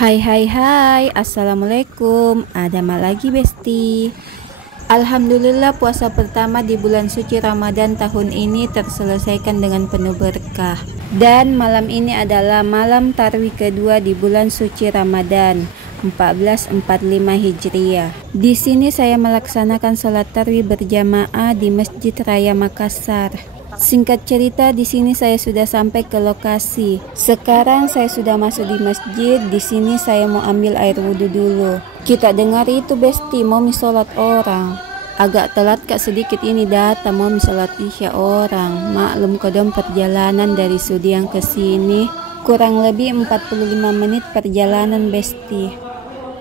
Hai hai hai, assalamualaikum. Ada apa lagi besti? Alhamdulillah puasa pertama di bulan suci Ramadan tahun ini terselesaikan dengan penuh berkah. Dan malam ini adalah malam tarawih kedua di bulan suci Ramadan 1445 Hijriah. Di sini saya melaksanakan sholat tarawih berjamaah di Masjid Raya Makassar. Singkat cerita, di sini saya sudah sampai ke lokasi. Sekarang saya sudah masuk di masjid. Di sini saya mau ambil air wudhu dulu. Kita dengar itu besti, mau sholat orang. Agak telat kak sedikit ini datang mau sholat isya orang. Maklum kodam perjalanan dari Sudiang ke sini kurang lebih 45 menit perjalanan besti.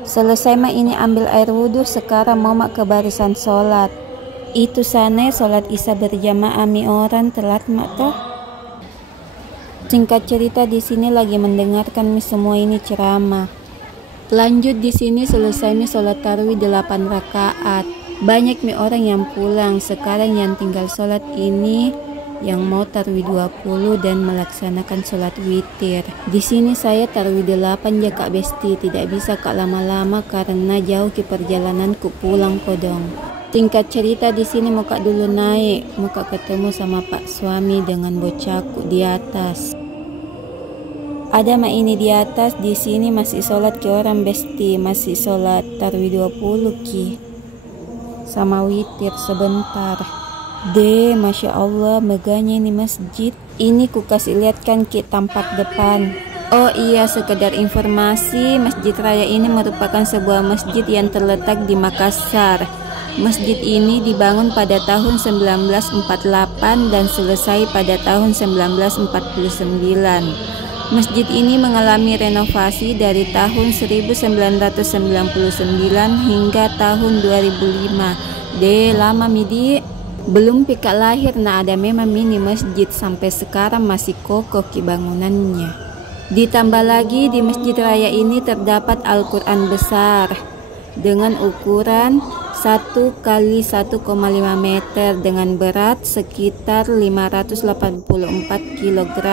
Selesai mah ini ambil air wudhu, sekarang mau ke barisan sholat. Itu sana sholat isya berjamaah orang telat mak toh. Singkat cerita di sini lagi mendengarkan semua ini ceramah. Lanjut di sini selesai sholat tarawih 8 rakaat. Banyak orang yang pulang. Sekarang yang tinggal sholat ini yang mau tarawih 20 dan melaksanakan sholat witir. Di sini saya tarawih 8 ya kak besti, tidak bisa kak lama-lama karena jauh ke perjalananku pulang kodong. Tingkat cerita di sini muka dulu naik, muka ketemu sama pak suami dengan bocahku di atas. Ada mak ini di atas, di sini masih sholat ke orang besti, masih sholat tarawih 20 ki sama witir sebentar. Masya Allah megahnya ini masjid. Ini ku kasih lihatkan ki tampak depan. Oh iya, sekedar informasi, Masjid Raya ini merupakan sebuah masjid yang terletak di Makassar. Masjid ini dibangun pada tahun 1948 dan selesai pada tahun 1949. Masjid ini mengalami renovasi dari tahun 1999 hingga tahun 2005. Lama midi. Belum pika lahir nah ada memang mini masjid sampai sekarang masih kokoh ki bangunannya. Ditambah lagi di Masjid Raya ini terdapat Al-Quran besar dengan ukuran 1 kali 1,5 meter dengan berat sekitar 584 kg.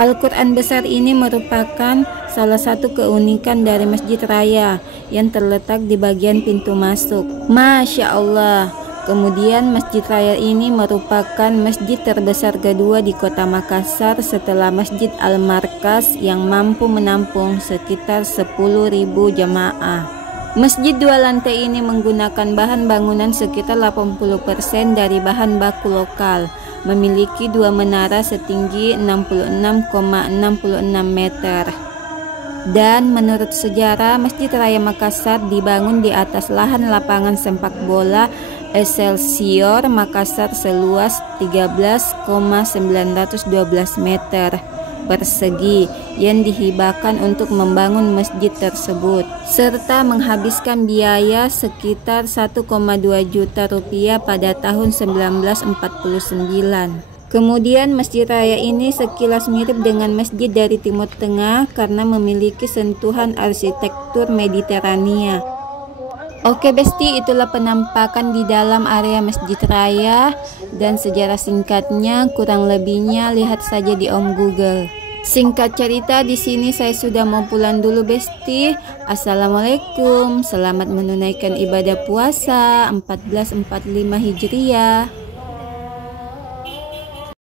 Al-Quran besar ini merupakan salah satu keunikan dari Masjid Raya yang terletak di bagian pintu masuk. Masya Allah. Kemudian Masjid Raya ini merupakan masjid terbesar kedua di kota Makassar setelah Masjid Al-Markaz yang mampu menampung sekitar 10.000 jamaah. Masjid 2 lantai ini menggunakan bahan bangunan sekitar 80% dari bahan baku lokal. Memiliki 2 menara setinggi 66,66 meter. Dan menurut sejarah, Masjid Raya Makassar dibangun di atas lahan lapangan sepak bola Excelsior Makassar seluas 13,912 meter persegi yang dihibahkan untuk membangun masjid tersebut serta menghabiskan biaya sekitar 1,2 juta rupiah pada tahun 1949. Kemudian Masjid Raya ini sekilas mirip dengan masjid dari Timur Tengah karena memiliki sentuhan arsitektur Mediterania. Oke besti, itulah penampakan di dalam area Masjid Raya dan sejarah singkatnya, kurang lebihnya lihat saja di Om Google. Singkat cerita di sini saya sudah mau pulang dulu besti. Assalamualaikum, selamat menunaikan ibadah puasa 1445 Hijriah.